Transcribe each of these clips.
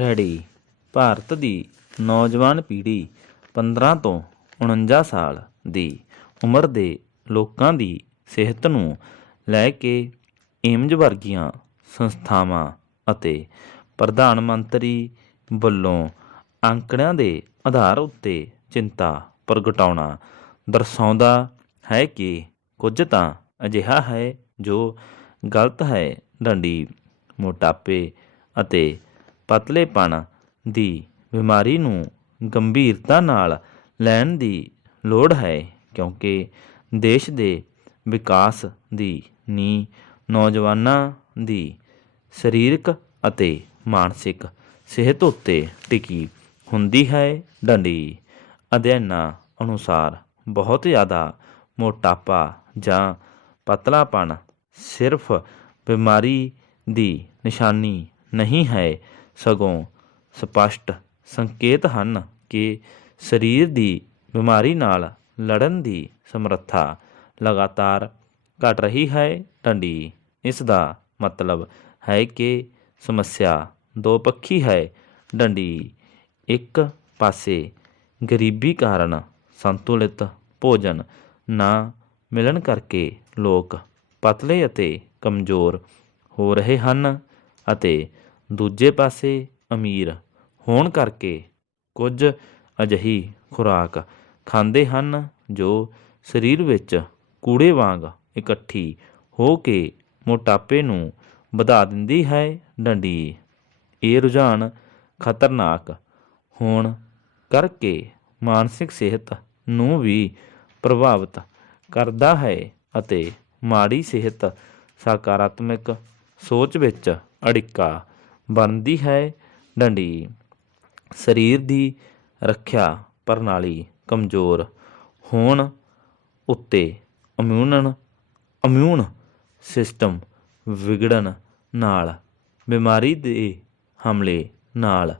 Ready Bharat ਦੀ ਨੌਜਵਾਨ ਪੀੜ੍ਹੀ 15 ਤੋਂ 49 ਸਾਲ ਦੀ ਉਮਰ ਦੇ ਲੋਕਾਂ ਦੀ ਸਿਹਤ ਨੂੰ ਲੈ ਕੇ ਏਮਜ਼ ਵਰਗੀਆਂ ਸੰਸਥਾਵਾਂ ਅਤੇ ਪ੍ਰਧਾਨ ਮੰਤਰੀ ਵੱਲੋਂ ਅੰਕੜਿਆਂ ਦੇ ਆਧਾਰ ਉੱਤੇ ਚਿੰਤਾ ਪ੍ਰਗਟਾਉਣਾ ਦਰਸਾਉਂਦਾ ਹੈ ਕਿ ਕੁਝ ਤਾਂ ਅਜਿਹਾ ਹੈ ਜੋ ਗਲਤ ਹੈ। ਡੰਡੀ, ਮੋਟਾਪੇ ਅਤੇ ਪਤਲੇਪਣ ਦੀ ਬਿਮਾਰੀ ਨੂੰ ਗੰਭੀਰਤਾ ਨਾਲ ਲੈਣ ਦੀ ਲੋੜ ਹੈ, ਕਿਉਂਕਿ ਦੇਸ਼ ਦੇ ਵਿਕਾਸ ਦੀ ਨੀਂਹ ਨੌਜਵਾਨਾਂ ਦੀ ਸਰੀਰਕ ਅਤੇ ਮਾਨਸਿਕ ਸਿਹਤ ਉੱਤੇ ਟਿਕੀ ਹੁੰਦੀ ਹੈ। ਡੰਡੀ ਅਧਿਐਨਾਂ ਅਨੁਸਾਰ ਬਹੁਤ ਜ਼ਿਆਦਾ ਮੋਟਾਪਾ ਜਾਂ ਪਤਲਾਪਣ ਸਿਰਫ ਬਿਮਾਰੀ ਦੀ ਨਿਸ਼ਾਨੀ ਨਹੀਂ ਹੈ ਸਗੋਂ ਸਪਸ਼ਟ ਸੰਕੇਤ ਹਨ ਕਿ ਸਰੀਰ ਦੀ ਬਿਮਾਰੀ ਨਾਲ ਲੜਨ ਦੀ ਸਮਰੱਥਾ ਲਗਾਤਾਰ ਘਟ ਰਹੀ ਹੈ ਡੰਡੀ ਇਸ ਦਾ ਮਤਲਬ ਹੈ ਕਿ ਸਮੱਸਿਆ ਦੋ ਪੱਖੀ ਹੈ। ਡੰਡੀ ਇੱਕ ਪਾਸੇ ਗਰੀਬੀ ਕਾਰਨ ਸੰਤੁਲਿਤ ਭੋਜਨ ਨਾ ਮਿਲਣ ਕਰਕੇ ਲੋਕ ਪਤਲੇ ਅਤੇ ਕਮਜ਼ੋਰ ਹੋ ਰਹੇ ਹਨ ਅਤੇ ਦੂਜੇ ਪਾਸੇ ਅਮੀਰ। ਹੋਣ ਕਰਕੇ ਕੁਝ ਅਜਿਹੀ ਖੁਰਾਕ ਖਾਂਦੇ ਹਨ ਜੋ ਸਰੀਰ ਵਿੱਚ ਕੂੜੇ ਵਾਂਗ ਇਕੱਠੀ ਹੋ ਕੇ ਮੋਟਾਪੇ ਨੂੰ ਵਧਾ ਦਿੰਦੀ ਹੈ ਡੰਡੀ। ਇਹ ਰੁਝਾਨ ਖਤਰਨਾਕ ਹੋਣ ਕਰਕੇ ਮਾਨਸਿਕ ਸਿਹਤ ਨੂੰ ਵੀ ਪ੍ਰਭਾਵਿਤ ਕਰਦਾ ਹੈ ਅਤੇ ਮਾੜੀ ਸਿਹਤ ਸਕਾਰਾਤਮਕ ਸੋਚ ਵਿੱਚ ਅੜਿੱਕਾ ਬਣਦੀ ਹੈ ਡੰਡੀ। ਸਰੀਰ ਦੀ ਰੱਖਿਆ ਪ੍ਰਣਾਲੀ ਕਮਜ਼ੋਰ ਹੋਣ ਉੱਤੇ ਇਮਿਊਨ ਇਮਿਊਨ ਸਿਸਟਮ ਵਿਗੜਨ ਨਾਲ ਬਿਮਾਰੀ ਦੇ ਹਮਲੇ ਨਾਲ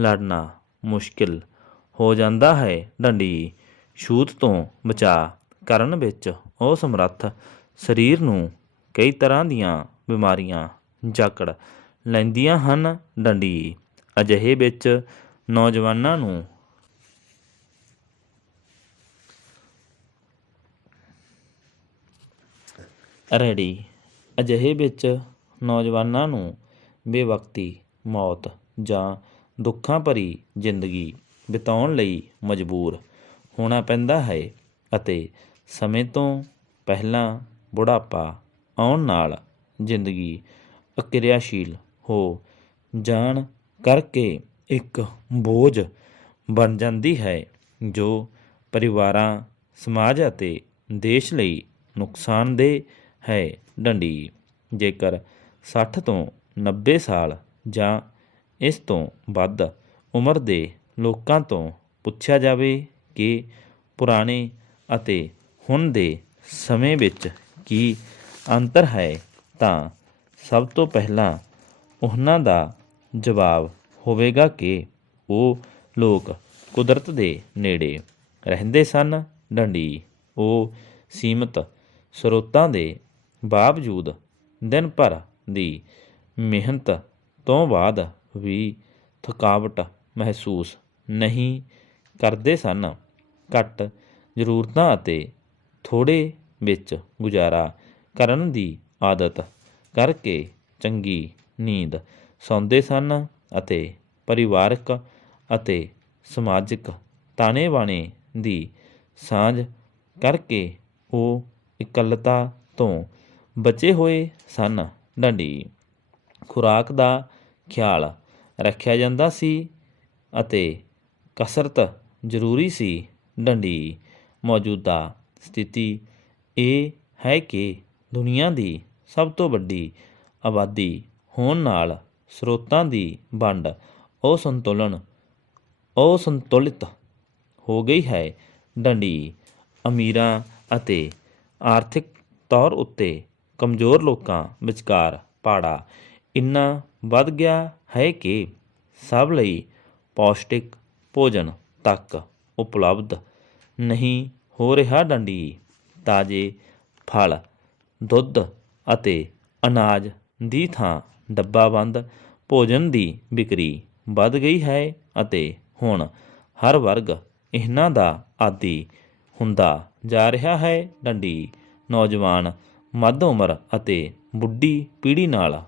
ਲੜਨਾ ਮੁਸ਼ਕਿਲ ਹੋ ਜਾਂਦਾ ਹੈ। ਡੰਡੀ ਛੂਤ ਤੋਂ ਬਚਾ ਕਰਨ ਵਿੱਚ ਅਸਮਰੱਥ ਸਰੀਰ ਨੂੰ ਕਈ ਤਰ੍ਹਾਂ ਦੀਆਂ ਬਿਮਾਰੀਆਂ, ਜਾਕੜ ਲੈਂਦੀਆਂ ਹਨ ਡੰਡੀ। ਅਜਿਹੇ ਵਿੱਚ ਨੌਜਵਾਨਾਂ ਨੂੰ ਰੜੀ ਅਜਿਹੇ ਵਿੱਚ ਨੌਜਵਾਨਾਂ ਨੂੰ ਬੇਵਕਤੀ ਮੌਤ ਜਾਂ ਦੁੱਖਾਂ ਭਰੀ ਜ਼ਿੰਦਗੀ ਬਿਤਾਉਣ ਲਈ ਮਜਬੂਰ ਹੋਣਾ ਪੈਂਦਾ ਹੈ ਅਤੇ ਸਮੇਂ ਤੋਂ ਪਹਿਲਾਂ ਬੁਢਾਪਾ ਆਉਣ ਨਾਲ ਜ਼ਿੰਦਗੀ ਅਕਿਰਿਆਸ਼ੀਲ ਹੋ ਜਾਣ ਕਰਕੇ ਇੱਕ ਬੋਝ ਬਣ ਜਾਂਦੀ ਹੈ, ਜੋ ਪਰਿਵਾਰਾਂ, ਸਮਾਜ ਅਤੇ ਦੇਸ਼ ਲਈ ਨੁਕਸਾਨਦੇਹ ਹੈ। ਡੰਡੀ, ਜੇਕਰ 60 ਤੋਂ 90 ਸਾਲ ਜਾਂ ਇਸ ਤੋਂ ਵੱਧ ਉਮਰ ਦੇ ਲੋਕਾਂ ਤੋਂ ਪੁੱਛਿਆ ਜਾਵੇ ਕਿ ਪੁਰਾਣੇ ਅਤੇ ਹੁਣ ਦੇ ਸਮੇਂ ਵਿੱਚ ਕੀ ਅੰਤਰ ਹੈ, ਤਾਂ ਸਭ ਤੋਂ ਪਹਿਲਾਂ ਉਹਨਾਂ ਦਾ ਜਵਾਬ ਹੋਵੇਗਾ ਕਿ ਉਹ ਲੋਕ ਕੁਦਰਤ ਦੇ ਨੇੜੇ ਰਹਿੰਦੇ ਸਨ। ਡੰਡੀ, ਉਹ ਸੀਮਤ ਸਰੋਤਾਂ ਦੇ ਬਾਵਜੂਦ ਦਿਨ ਭਰ ਦੀ ਮਿਹਨਤ ਤੋਂ ਬਾਅਦ ਵੀ ਥਕਾਵਟ ਮਹਿਸੂਸ ਨਹੀਂ ਕਰਦੇ ਸਨ। ਘੱਟ ਜ਼ਰੂਰਤਾਂ ਅਤੇ ਥੋੜੇ ਵਿੱਚ ਗੁਜ਼ਾਰਾ ਕਰਨ ਦੀ ਆਦਤ ਕਰਕੇ ਚੰਗੀ ਨੀਂਦ ਸੌਂਦੇ ਸਨ ਅਤੇ ਪਰਿਵਾਰਕ ਅਤੇ ਸਮਾਜਿਕ ਤਾਣੇ ਬਾਣੇ ਦੀ ਸਾਂਝ ਕਰਕੇ ਉਹ ਇਕੱਲਤਾ ਤੋਂ ਬਚੇ ਹੋਏ ਸਨ। ਡੰਡੀ। ਖੁਰਾਕ ਦਾ ਖਿਆਲ ਰੱਖਿਆ ਜਾਂਦਾ ਸੀ ਅਤੇ ਕਸਰਤ ਜ਼ਰੂਰੀ ਸੀ। ਡੰਡੀ। ਮੌਜੂਦਾ ਸਥਿਤੀ ਇਹ ਹੈ ਕਿ ਦੁਨੀਆ ਦੀ ਸਭ ਤੋਂ ਵੱਡੀ ਆਬਾਦੀ ਹੋਣ ਨਾਲ ਸਰੋਤਾਂ ਦੀ ਵੰਡ ਅਸੰਤੁਲਨ, ਅਸੰਤੁਲਿਤ ਹੋ ਗਈ ਹੈ। ਡੰਡੀ ਅਮੀਰਾਂ ਅਤੇ ਆਰਥਿਕ ਤੌਰ ਉੱਤੇ ਕਮਜ਼ੋਰ ਲੋਕਾਂ ਵਿਚਕਾਰ ਪਾੜਾ ਇੰਨਾ ਵੱਧ ਗਿਆ ਹੈ ਕਿ ਸਭ ਲਈ ਪੌਸ਼ਟਿਕ ਭੋਜਨ ਤੱਕ ਉਪਲਬਧ ਨਹੀਂ ਹੋ ਰਿਹਾ। ਡੰਡੀ ਤਾਜ਼ੇ ਫਲ, ਦੁੱਧ ਅਤੇ ਅਨਾਜ ਦੀ ਥਾਂ ਡੱਬਾ ਬੰਦ, ਭੋਜਨ ਦੀ ਵਿਕਰੀ ਵੱਧ ਗਈ ਹੈ ਅਤੇ ਹੁਣ ਹਰ ਵਰਗ ਇਹਨਾਂ ਦਾ ਆਦੀ ਹੁੰਦਾ ਜਾ ਰਿਹਾ ਹੈ। ਡੰਡੀ, ਨੌਜਵਾਨ, ਮੱਧ ਉਮਰ ਅਤੇ ਬੁੱਢੀ ਪੀੜ੍ਹੀ ਨਾਲ